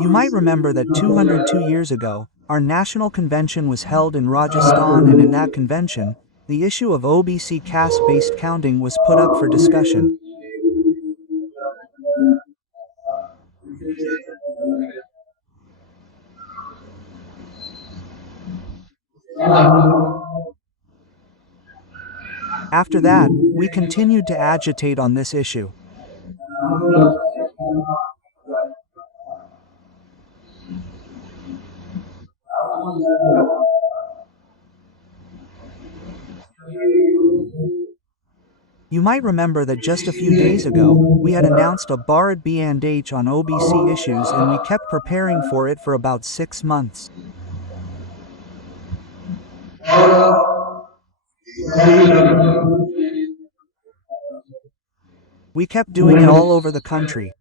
You might remember that 202 years ago, our national convention was held in Rajasthan, and in that convention, the issue of OBC caste-based counting was put up for discussion. After that, we continued to agitate on this issue. You might remember that just a few days ago, we had announced a Bharat B&H on OBC issues, and we kept preparing for it for about 6 months. We kept doing it all over the country.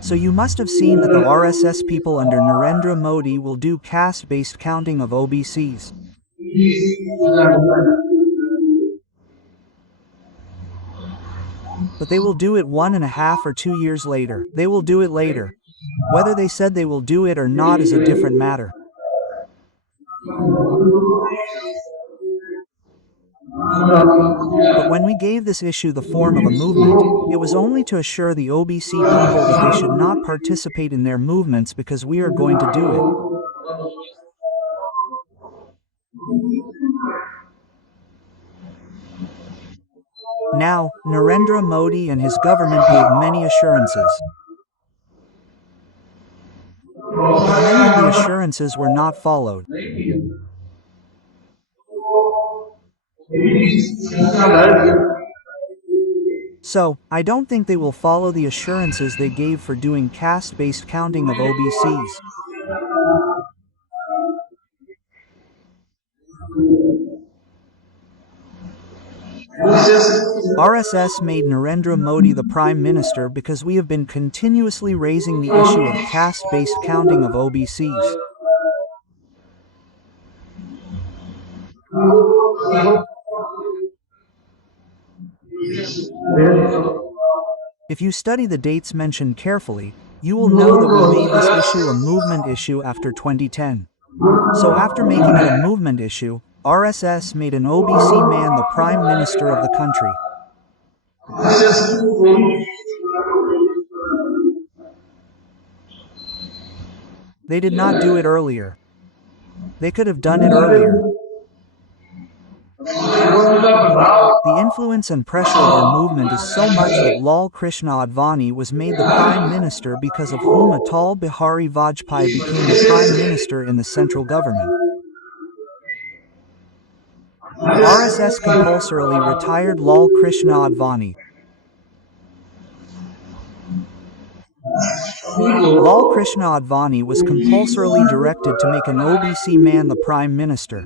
So you must have seen that the RSS people under Narendra Modi will do caste-based counting of OBCs. But they will do it 1.5 or 2 years later. They will do it later. Whether they said they will do it or not is a different matter. But when we gave this issue the form of a movement, it was only to assure the OBC people that they should not participate in their movements, because we are going to do it. Now, Narendra Modi and his government gave many assurances. But many of the assurances were not followed. So, I don't think they will follow the assurances they gave for doing caste-based counting of OBCs. RSS made Narendra Modi the Prime Minister because we have been continuously raising the issue of caste-based counting of OBCs. If you study the dates mentioned carefully, you will know that we made this issue a movement issue after 2010. So after making it a movement issue, RSS made an OBC man the Prime Minister of the country. They did not do it earlier. They could have done it earlier. The influence and pressure of our movement is so much that Lal Krishna Advani was made the Prime Minister, because of whom Atal Bihari Vajpayee became the Prime Minister in the central government. RSS compulsorily retired Lal Krishna Advani. Lal Krishna Advani was compulsorily directed to make an OBC man the Prime Minister.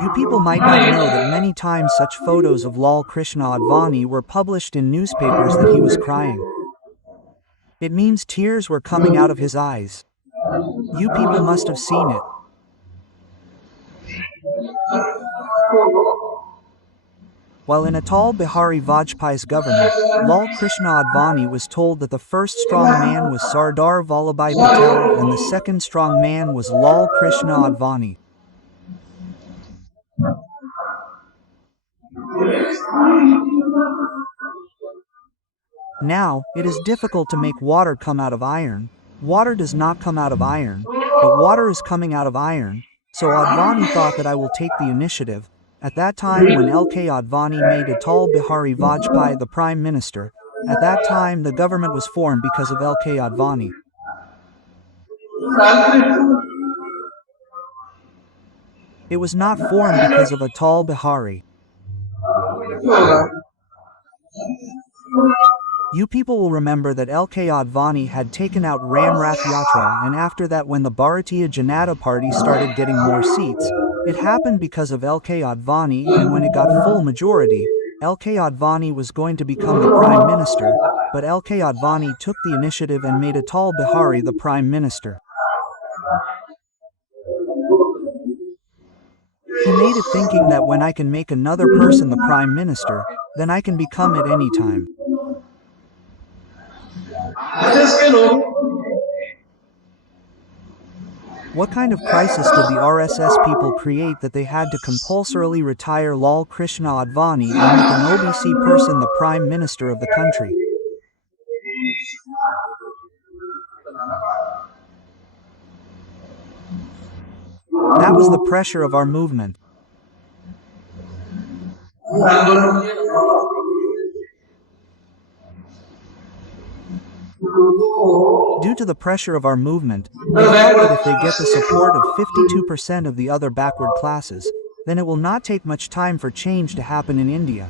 You people might not know that many times such photos of Lal Krishna Advani were published in newspapers that he was crying. It means tears were coming out of his eyes. You people must have seen it. While in Atal Bihari Vajpayee's government, Lal Krishna Advani was told that the first strong man was Sardar Vallabhbhai Patel and the second strong man was Lal Krishna Advani. Now, it is difficult to make water come out of iron. Water does not come out of iron, but water is coming out of iron. So Advani thought that I will take the initiative. At that time when L.K. Advani made Atal Bihari Vajpayee the Prime Minister, at that time the government was formed because of L.K. Advani. It was not formed because of Atal Bihari. You people will remember that L.K. Advani had taken out Ram Rath Yatra, and after that when the Bharatiya Janata Party started getting more seats, it happened because of L.K. Advani, and when it got full majority, L.K. Advani was going to become the Prime Minister, but L.K. Advani took the initiative and made Atal Bihari the Prime Minister. He made it thinking that when I can make another person the prime minister, then I can become it any time. What kind of crisis did the RSS people create that they had to compulsorily retire Lal Krishna Advani and make an OBC person the prime minister of the country? That was the pressure of our movement. Due to the pressure of our movement, they felt that if they get the support of 52% of the other backward classes, then it will not take much time for change to happen in India.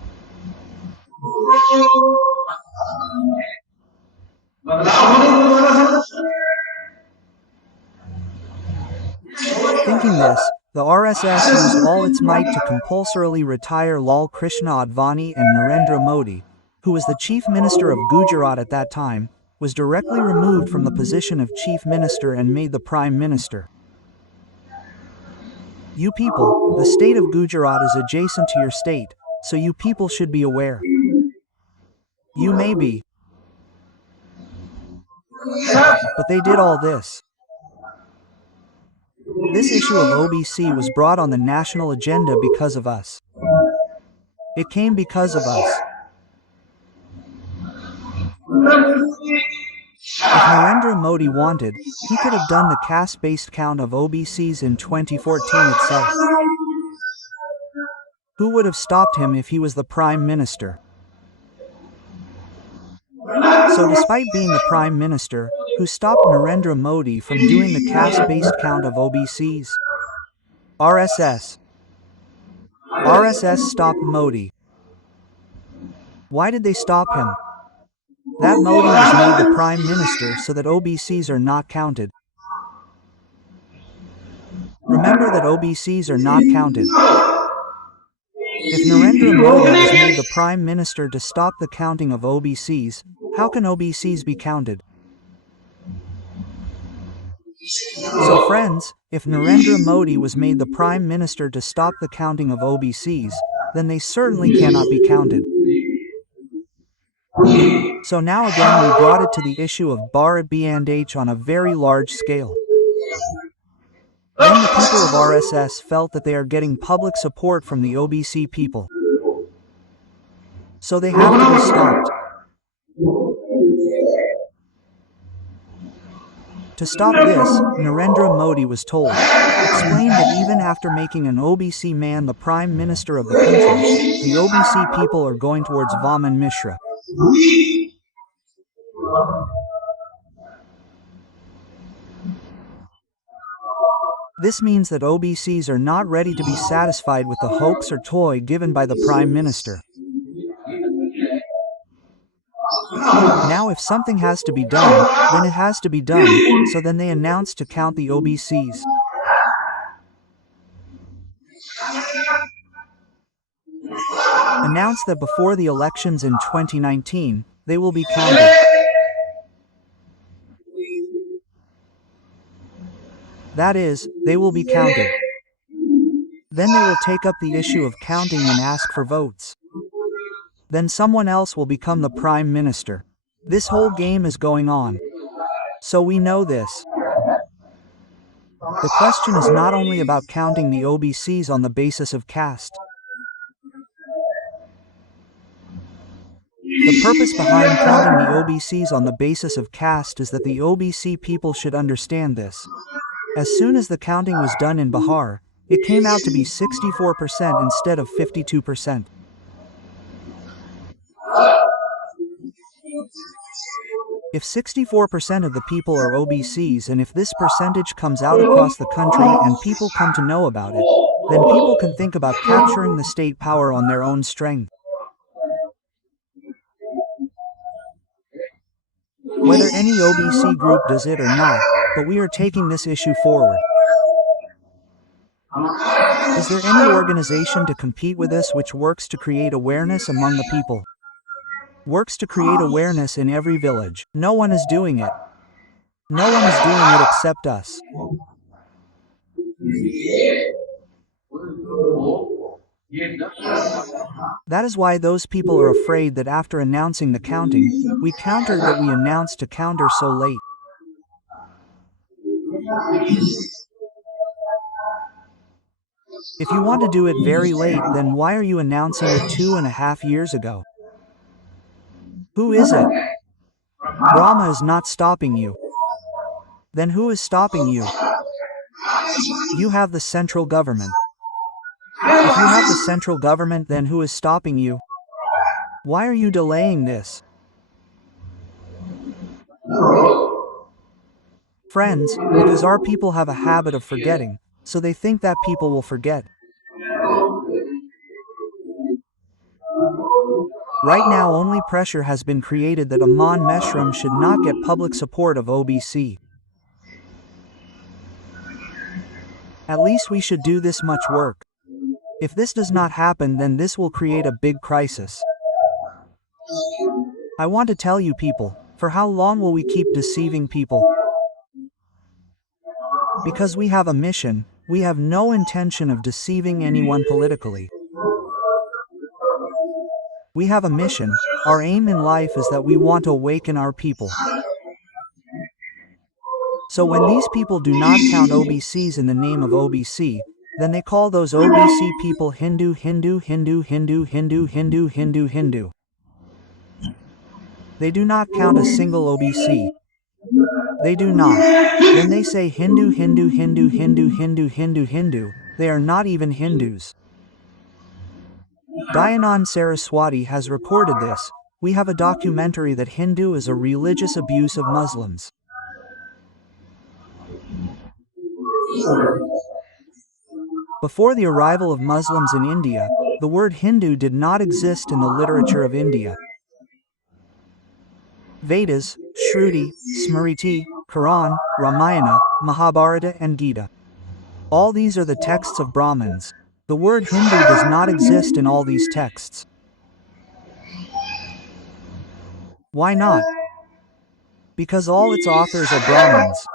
Thinking this, the RSS used all its might to compulsorily retire Lal Krishna Advani, and Narendra Modi, who was the chief minister of Gujarat at that time, was directly removed from the position of chief minister and made the prime minister. You people, the state of Gujarat is adjacent to your state, so you people should be aware. You may be. But they did all this. This issue of OBC was brought on the national agenda because of us. It came because of us. If Narendra Modi wanted, he could have done the caste-based count of OBCs in 2014 itself. Who would have stopped him if he was the prime minister? So despite being the prime minister, who stopped Narendra Modi from doing the caste-based count of OBCs? RSS. RSS stopped Modi. Why did they stop him? That Modi was made the prime minister so that OBCs are not counted. Remember that OBCs are not counted. If Narendra Modi was made the prime minister to stop the counting of OBCs, how can OBCs be counted? So friends, if Narendra Modi was made the prime minister to stop the counting of OBCs, then they certainly cannot be counted. So now again we brought it to the issue of Bharat Bandh on a very large scale. Then the people of RSS felt that they are getting public support from the OBC people. So they have to be stopped. To stop this, Narendra Modi was told, explained that even after making an OBC man the prime minister of the country, the OBC people are going towards Vaman Mishra. This means that OBCs are not ready to be satisfied with the hoax or toy given by the prime minister. Now if something has to be done, then it has to be done, so then they announced to count the OBCs. Announced that before the elections in 2019, they will be counted. That is, they will be counted. Then they will take up the issue of counting and ask for votes. Then someone else will become the prime minister. This whole game is going on. So we know this. The question is not only about counting the OBCs on the basis of caste. The purpose behind counting the OBCs on the basis of caste is that the OBC people should understand this. As soon as the counting was done in Bihar, it came out to be 64% instead of 52%. If 64% of the people are OBCs, and if this percentage comes out across the country and people come to know about it, then people can think about capturing the state power on their own strength. Whether any OBC group does it or not, but we are taking this issue forward. Is there any organization to compete with us which works to create awareness among the people? Works to create awareness in every village. No one is doing it. No one is doing it except us. That is why those people are afraid that after announcing the counting, we countered that we announced to counter so late. If you want to do it very late, then why are you announcing it 2.5 years ago? Who is it? Brahma is not stopping you. Then who is stopping you? You have the central government. If you have the central government, then who is stopping you? Why are you delaying this? Friends, because our people have a habit of forgetting, so they think that people will forget. Right now only pressure has been created that Amman Meshram should not get public support of OBC. At least we should do this much work. If this does not happen, then this will create a big crisis. I want to tell you people, for how long will we keep deceiving people? Because we have a mission, we have no intention of deceiving anyone politically. We have a mission, our aim in life is that we want to awaken our people. So when these people do not count OBCs in the name of OBC, then they call those OBC people Hindu, Hindu, Hindu, Hindu, Hindu, Hindu, Hindu, Hindu. They do not count a single OBC. They do not. Then they say Hindu, Hindu, Hindu, Hindu, Hindu, Hindu, Hindu. They are not even Hindus. Dayanand Saraswati has recorded this. We have a documentary that Hindu is a religious abuse of Muslims. Before the arrival of Muslims in India, the word Hindu did not exist in the literature of India. Vedas, Shruti, Smriti, Quran, Ramayana, Mahabharata and Gita. All these are the texts of Brahmins. The word Hindu does not exist in all these texts. Why not? Because all its authors are Brahmins.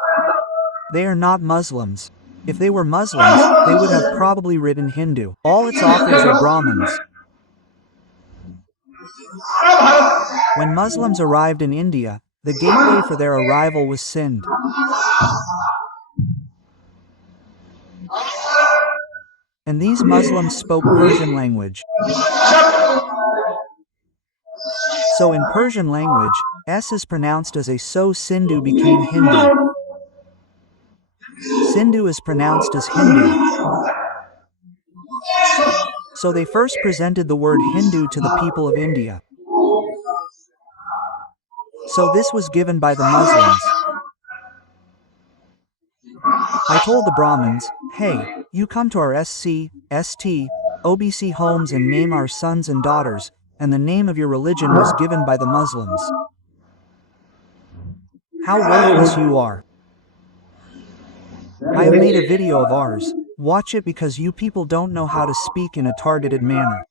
They are not Muslims. If they were Muslims, they would have probably written Hindu. All its authors are Brahmins. When Muslims arrived in India, the gateway for their arrival was Sindh. And these Muslims spoke Persian language. So in Persian language, S is pronounced as a, so Sindhu became Hindu. Sindhu is pronounced as Hindu. So they first presented the word Hindu to the people of India. So this was given by the Muslims. I told the Brahmins, hey, you come to our SC, ST, OBC homes and name our sons and daughters, and the name of your religion was given by the Muslims. How worthless you are. I have made a video of ours. Watch it because you people don't know how to speak in a targeted manner.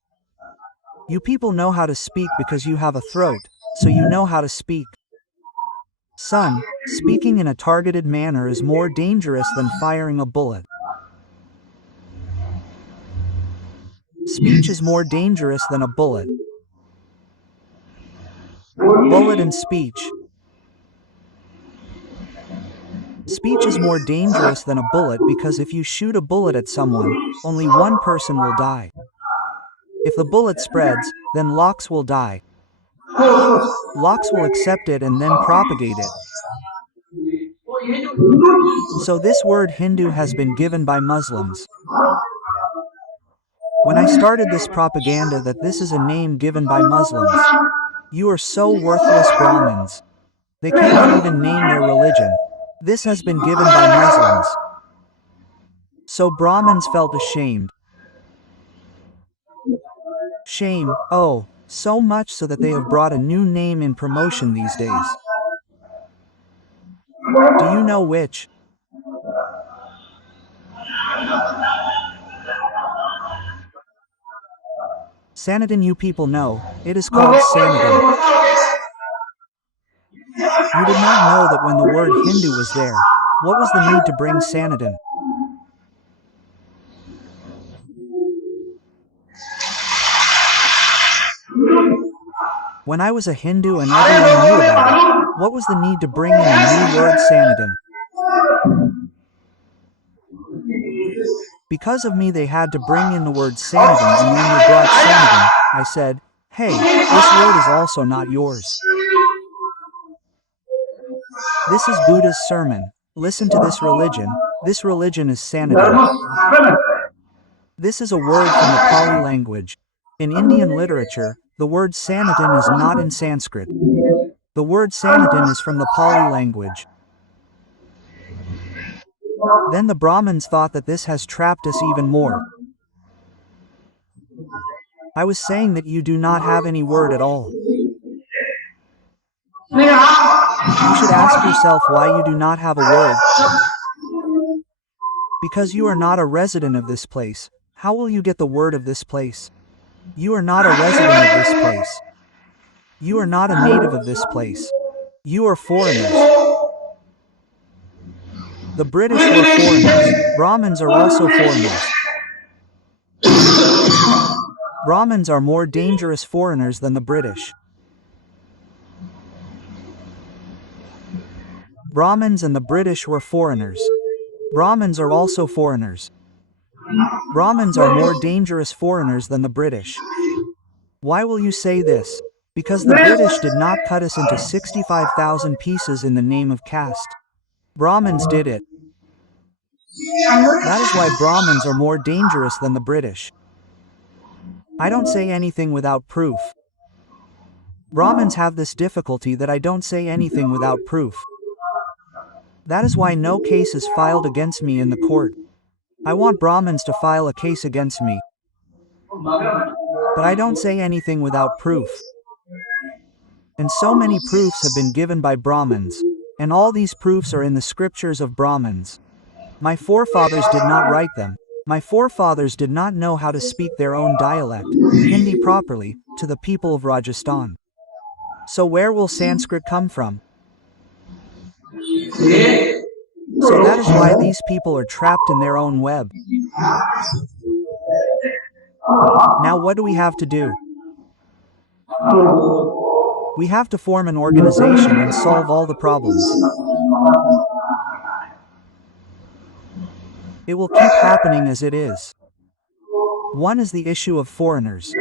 You people know how to speak because you have a throat, so you know how to speak. Son, speaking in a targeted manner is more dangerous than firing a bullet. Speech is more dangerous than a bullet. Bullet and speech. Speech is more dangerous than a bullet because if you shoot a bullet at someone, only one person will die. If the bullet spreads, then lakhs will die. Lakhs will accept it and then propagate it. So this word Hindu has been given by Muslims. When I started this propaganda that this is a name given by Muslims, you are so worthless Brahmins. They cannot even name their religion. This has been given by Muslims. So Brahmins felt ashamed. Shame, oh, so much so that they have brought a new name in promotion these days. Do you know which? Sanatan, you people know, it is called Sanatan. You did not know that when the word Hindu was there, what was the need to bring Sanatan? When I was a Hindu and everyone knew about it, what was the need to bring in a new word Sanatan? Because of me they had to bring in the word Sanatan, and when they brought Sanatan, I said, hey, this word is also not yours. This is Buddha's sermon. Listen to this religion. This religion is Sanatan. This is a word from the Pali language. In Indian literature, the word Sanatan is not in Sanskrit. The word Sanatan is from the Pali language. Then the Brahmins thought that this has trapped us even more. I was saying that you do not have any word at all. You should ask yourself why you do not have a word. Because you are not a resident of this place. How will you get the word of this place? You are not a resident of this place. You are not a native of this place. You are foreigners. The British were foreigners. Brahmins are also foreigners. Brahmins are more dangerous foreigners than the British. Brahmins and the British were foreigners. Brahmins are also foreigners. Brahmins are more dangerous foreigners than the British. Why will you say this? Because the British did not cut us into 65,000 pieces in the name of caste. Brahmins did it. That is why Brahmins are more dangerous than the British. I don't say anything without proof. Brahmins have this difficulty that I don't say anything without proof. That is why no case is filed against me in the court. I want Brahmins to file a case against me. But I don't say anything without proof. And so many proofs have been given by Brahmins. And all these proofs are in the scriptures of Brahmins. My forefathers did not write them. My forefathers did not know how to speak their own dialect, Hindi properly, to the people of Rajasthan. So where will Sanskrit come from? So that is why these people are trapped in their own web. Now what do we have to do? We have to form an organization and solve all the problems. It will keep happening as it is. One is the issue of foreigners.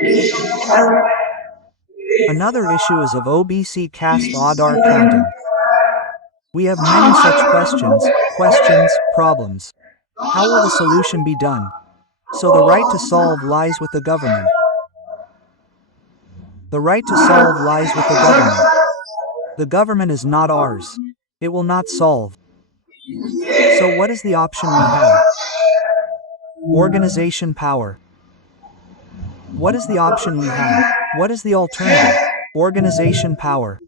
Another issue is of OBC caste Aadhaar counting. We have many such questions, problems. How will the solution be done? So the right to solve lies with the government. The right to solve lies with the government. The government is not ours. It will not solve. So what is the option we have? Organization power. What is the option we have? What is the alternative? Organization power.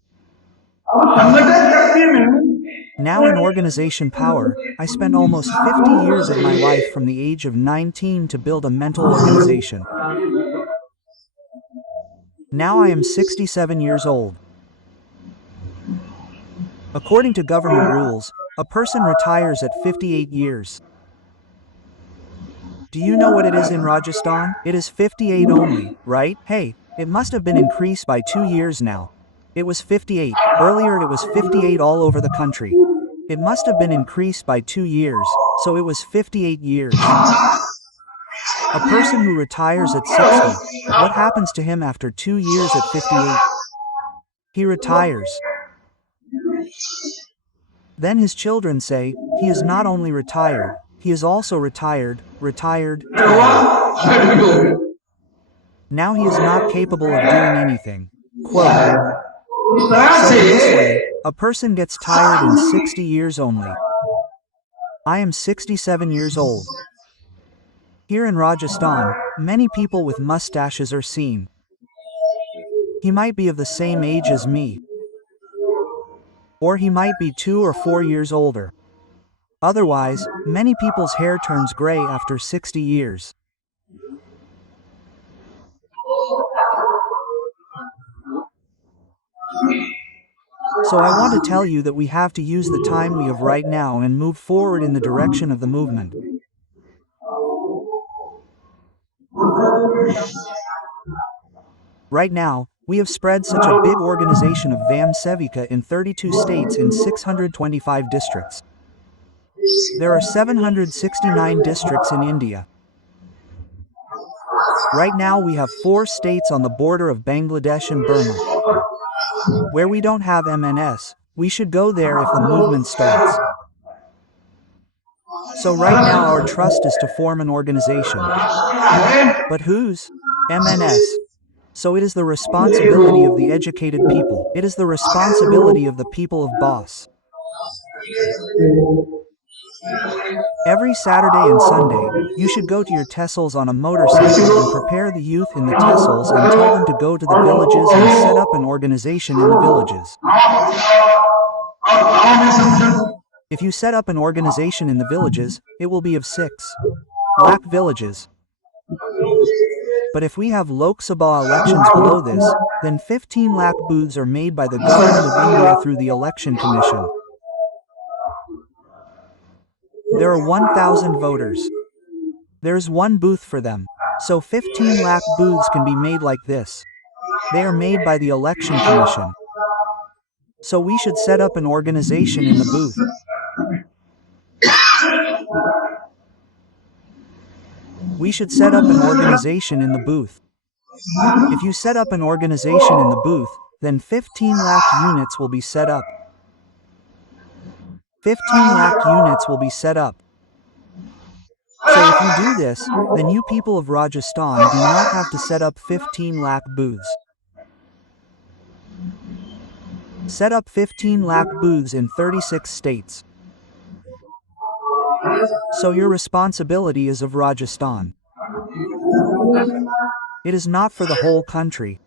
Now in organization power, I spent almost 50 years of my life from the age of 19 to build a mental organization. Now I am 67 years old. According to government rules, a person retires at 58 years. Do you know what it is in Rajasthan? It is 58 only, right? Hey, it must have been increased by 2 years now. It was 58. Earlier it was 58 all over the country. It must have been increased by 2 years, so it was 58 years. A person who retires at 60, what happens to him after 2 years at 58? He retires. Then his children say, he is not only retired, he is also retired. Now he is not capable of doing anything. Quote. So in this way, a person gets tired in 60 years only. I am 67 years old. Here in Rajasthan, many people with mustaches are seen. He might be of the same age as me. Or he might be 2 or 4 years older. Otherwise, many people's hair turns gray after 60 years. So I want to tell you that we have to use the time we have right now and move forward in the direction of the movement. Right now, We have spread such a big organization of EVM Sevika in 32 states in 625 districts. There are 769 districts in India. Right now we have 4 states on the border of Bangladesh and Burma. Where we don't have MNS, we should go there if the movement starts. So right now our trust is to form an organization. But whose? MNS. So it is the responsibility of the educated people. It is the responsibility of the people of Boss. Every Saturday and Sunday, you should go to your tehsils on a motorcycle and prepare the youth in the tehsils and tell them to go to the villages and set up an organization in the villages. If you set up an organization in the villages, it will be of 6 lakh villages. But if we have Lok Sabha elections below this, then 15 lakh booths are made by the government of India through the Election Commission. There are 1,000 voters. There's 1 booth for them. So 15 lakh booths can be made like this. They are made by the Election Commission. So we should set up an organization in the booth. We should set up an organization in the booth. If you set up an organization in the booth, then 15 lakh units will be set up. 15 lakh units will be set up. So if you do this, then you people of Rajasthan do not have to set up 15 lakh booths. Set up 15 lakh booths in 36 states. So your responsibility is of Rajasthan. It is not for the whole country.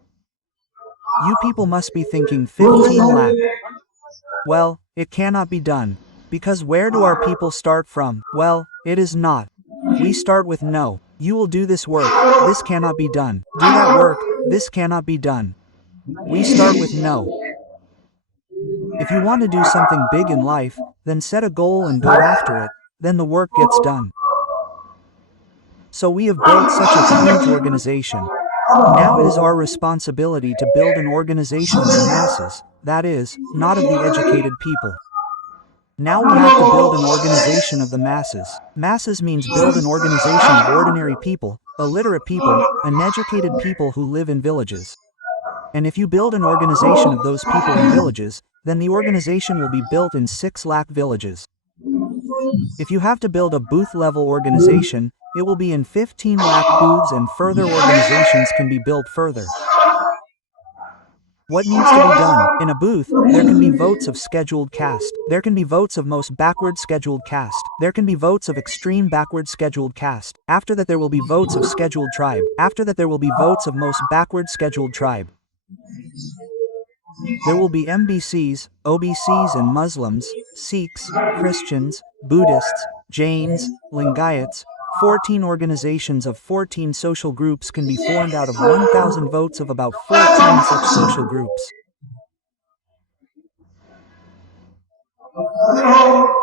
You people must be thinking 15 lakh. Well, it cannot be done. Because where do our people start from? Well, it is not. We start with no. You will do this work. This cannot be done. Do that work. This cannot be done. We start with no. If you want to do something big in life, then set a goal and go after it. Then the work gets done. So we have built such a huge organization. Now it is our responsibility to build an organization of the masses, that is, not of the educated people. Now we have to build an organization of the masses. Masses means build an organization of ordinary people, illiterate people, uneducated people who live in villages. And if you build an organization of those people in villages, then the organization will be built in 6 lakh villages. If you have to build a booth-level organization, it will be in 15 lakh booths and further organizations can be built further. What needs to be done? In a booth, there can be votes of scheduled caste. There can be votes of most backward scheduled caste. There can be votes of extreme backward scheduled caste. After that there will be votes of scheduled tribe. After that there will be votes of most backward scheduled tribe. There will be MBCs, OBCs and Muslims, Sikhs, Christians, Buddhists, Jains, Lingayats. 14 organizations of 14 social groups can be formed out of 1,000 votes of about 14 such social groups.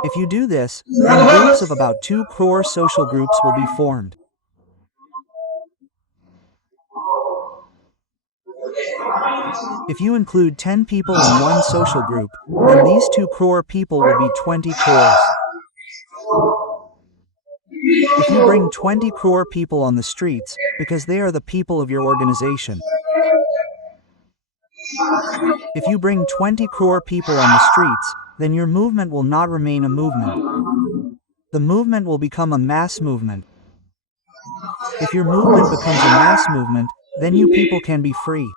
If you do this, then groups of about 2 crore social groups will be formed. If you include 10 people in one social group, then these 2 crore people will be 20 crores. If you bring 20 crore people on the streets, because they are the people of your organization. If you bring 20 crore people on the streets, then your movement will not remain a movement. The movement will become a mass movement. If your movement becomes a mass movement, then you people can be free.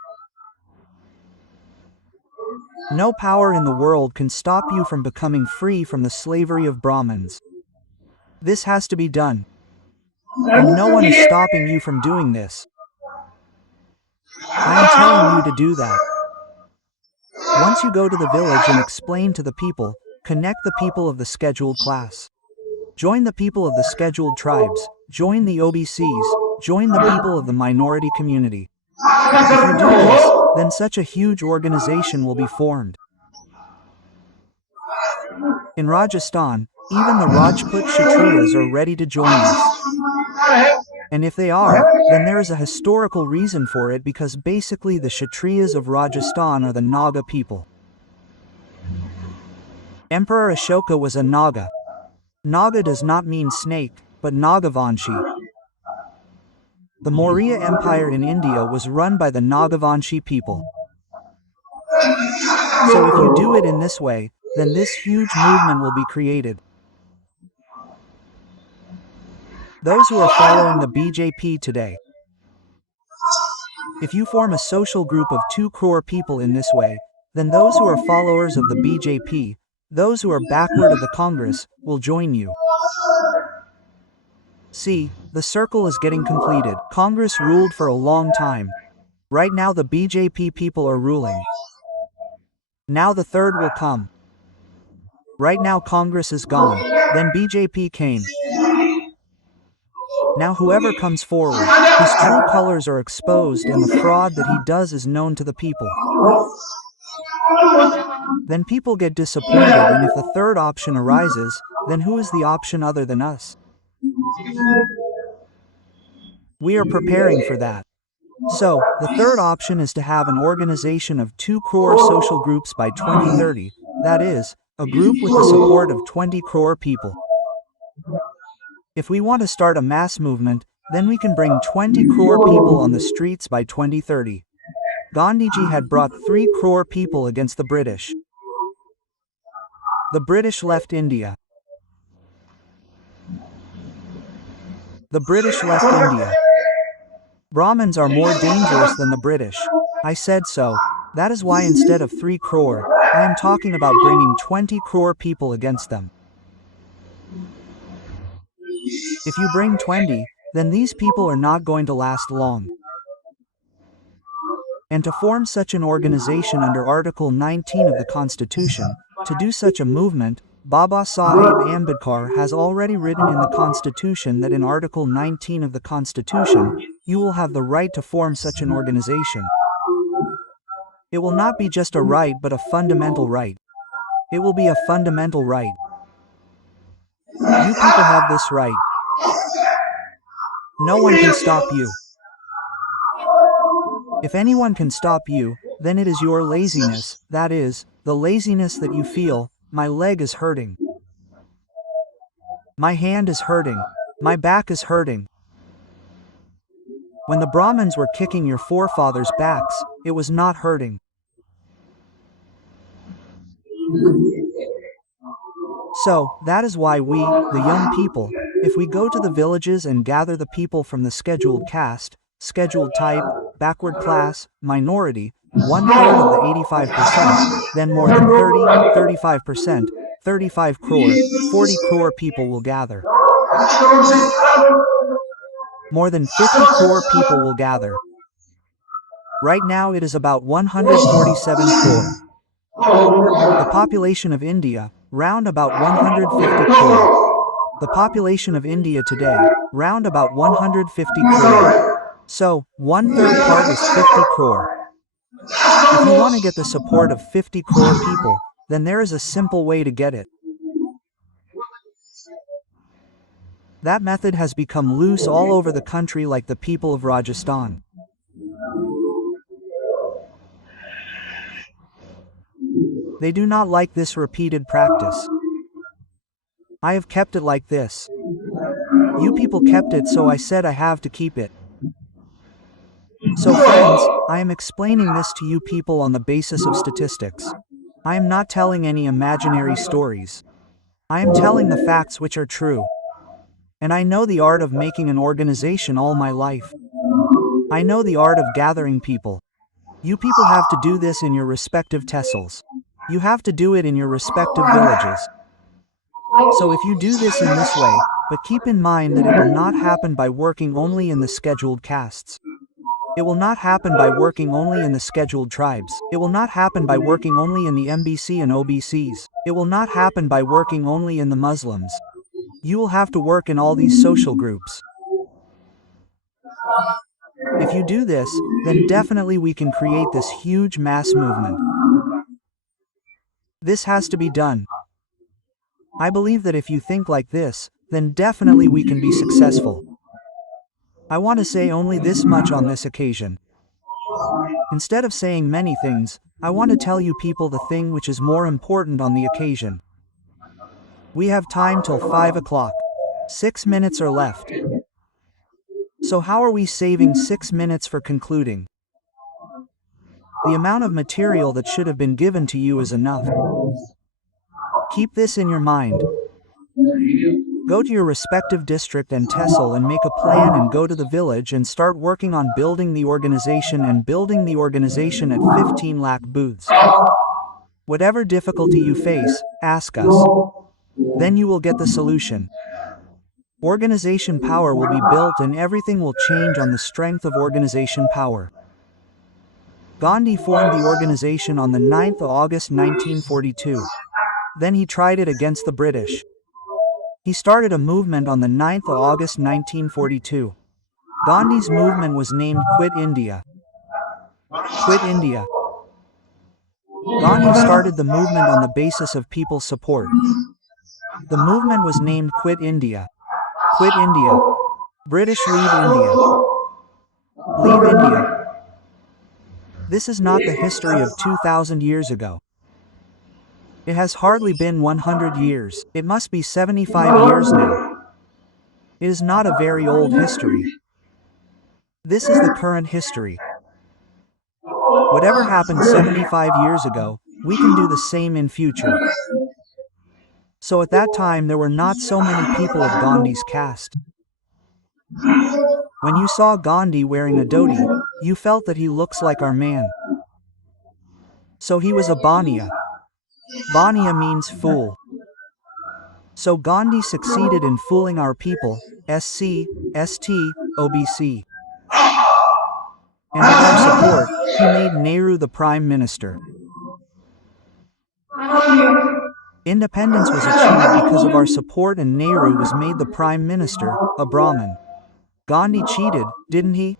No power in the world can stop you from becoming free from the slavery of Brahmins. This has to be done. And no one is stopping you from doing this. I am telling you to do that. Once you go to the village and explain to the people, connect the people of the scheduled class. Join the people of the scheduled tribes, join the OBCs, join the people of the minority community. If you do this, then such a huge organization will be formed. In Rajasthan, even the Rajput Kshatriyas are ready to join us. And if they are, then there is a historical reason for it, because basically the Kshatriyas of Rajasthan are the Naga people. Emperor Ashoka was a Naga. Naga does not mean snake, but Nagavanshi. The Maurya Empire in India was run by the Nagavanshi people. So if you do it in this way, then this huge movement will be created. Those who are following the BJP today. If you form a social group of 2 crore people in this way, then those who are followers of the BJP, those who are backward of the Congress, will join you. See, the circle is getting completed. Congress ruled for a long time. Right now the BJP people are ruling. Now the third will come. Right now Congress is gone, then BJP came. Now whoever comes forward, his true colors are exposed and the fraud that he does is known to the people. Then people get disappointed, and if the third option arises, then who is the option other than us? We are preparing for that. So, the third option is to have an organization of 2 crore social groups by 2030, that is, a group with the support of 20 crore people. If we want to start a mass movement, then we can bring 20 crore people on the streets by 2030. Gandhiji had brought 3 crore people against the British. The British left India. The British left India. Brahmins are more dangerous than the British. I said so. That is why instead of 3 crore, I am talking about bringing 20 crore people against them. If you bring 20, then these people are not going to last long. And to form such an organization under Article 19 of the Constitution, to do such a movement, Baba Saheb Ambedkar has already written in the Constitution that in Article 19 of the Constitution, you will have the right to form such an organization. It will not be just a right but a fundamental right. It will be a fundamental right. You people have this right. No one can stop you. If anyone can stop you, then it is your laziness, that is, the laziness that you feel. My leg is hurting. My hand is hurting. My back is hurting. When the Brahmins were kicking your forefathers' backs, it was not hurting. So, that is why we, the young people, if we go to the villages and gather the people from the scheduled caste, scheduled type, backward class, minority, 1/3 of the 85%, then more than 30, 35%, 35 crore, 40 crore people will gather. More than 50 crore people will gather. Right now it is about 147 crore. The population of India, round about 150 crore. The population of India today, round about 150 crore. So, 1/3 part is 50 crore. If you want to get the support of 50 crore people, then there is a simple way to get it. That method has become loose all over the country, like the people of Rajasthan. They do not like this repeated practice. I have kept it like this. You people kept it, so I said I have to keep it. So friends, I am explaining this to you people on the basis of statistics. I am not telling any imaginary stories. I am telling the facts which are true. And I know the art of making an organization all my life. I know the art of gathering people. You people have to do this in your respective tehsils. You have to do it in your respective villages. So if you do this in this way, but keep in mind that it will not happen by working only in the scheduled castes. It will not happen by working only in the scheduled tribes. It will not happen by working only in the MBC and OBCs. It will not happen by working only in the Muslims. You will have to work in all these social groups. If you do this, then definitely we can create this huge mass movement. This has to be done. I believe that if you think like this, then definitely we can be successful. I want to say only this much on this occasion. Instead of saying many things, I want to tell you people the thing which is more important on the occasion. We have time till 5 o'clock. 6 minutes are left. So how are we saving 6 minutes for concluding? The amount of material that should have been given to you is enough. Keep this in your mind. Go to your respective district and tehsil and make a plan and go to the village and start working on building the organization at 15 lakh booths. Whatever difficulty you face, ask us. Then you will get the solution. Organization power will be built and everything will change on the strength of organization power. Gandhi formed the organization on the 9th of August 1942. Then he tried it against the British. He started a movement on the 9th of August 1942. Gandhi's movement was named Quit India. Quit India. Gandhi started the movement on the basis of people's support. The movement was named Quit India. Quit India. British leave India. Leave India. This is not the history of 2000 years ago. It has hardly been 100 years. It must be 75 years now. It is not a very old history. This is the current history. Whatever happened 75 years ago, we can do the same in future. So at that time there were not so many people of Gandhi's caste. When you saw Gandhi wearing a dhoti, you felt that he looks like our man. So he was a Bania. Bania means fool. So Gandhi succeeded in fooling our people, SC, ST, OBC. And with our support, he made Nehru the Prime Minister. Independence was achieved because of our support and Nehru was made the Prime Minister, a Brahmin. Gandhi cheated, didn't he?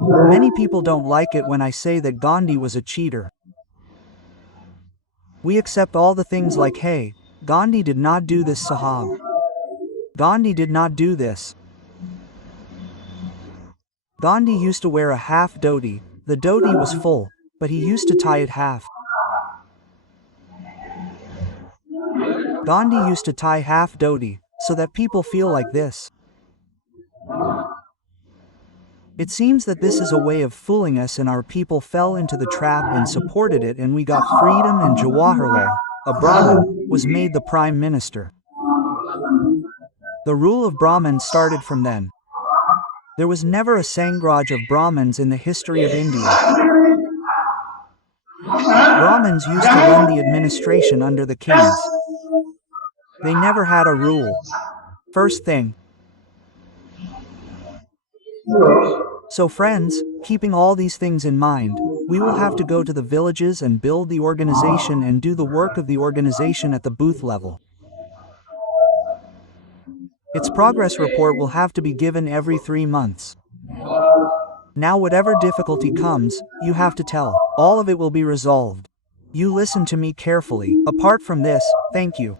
Many people don't like it when I say that Gandhi was a cheater. We accept all the things like, hey, Gandhi did not do this, Sahab. Gandhi did not do this. Gandhi used to wear a half dhoti. The dhoti was full, but he used to tie it half. Gandhi used to tie half dhoti, so that people feel like this. It seems that this is a way of fooling us and our people fell into the trap and supported it and we got freedom and Jawaharlal, a Brahmin, was made the Prime Minister. The rule of Brahmins started from then. There was never a Sangraj of Brahmins in the history of India. Brahmins used to run the administration under the kings. They never had a rule. First thing. So friends, keeping all these things in mind, we will have to go to the villages and build the organization and do the work of the organization at the booth level. Its progress report will have to be given every 3 months. Now whatever difficulty comes, you have to tell. All of it will be resolved. You listen to me carefully. Apart from this, thank you.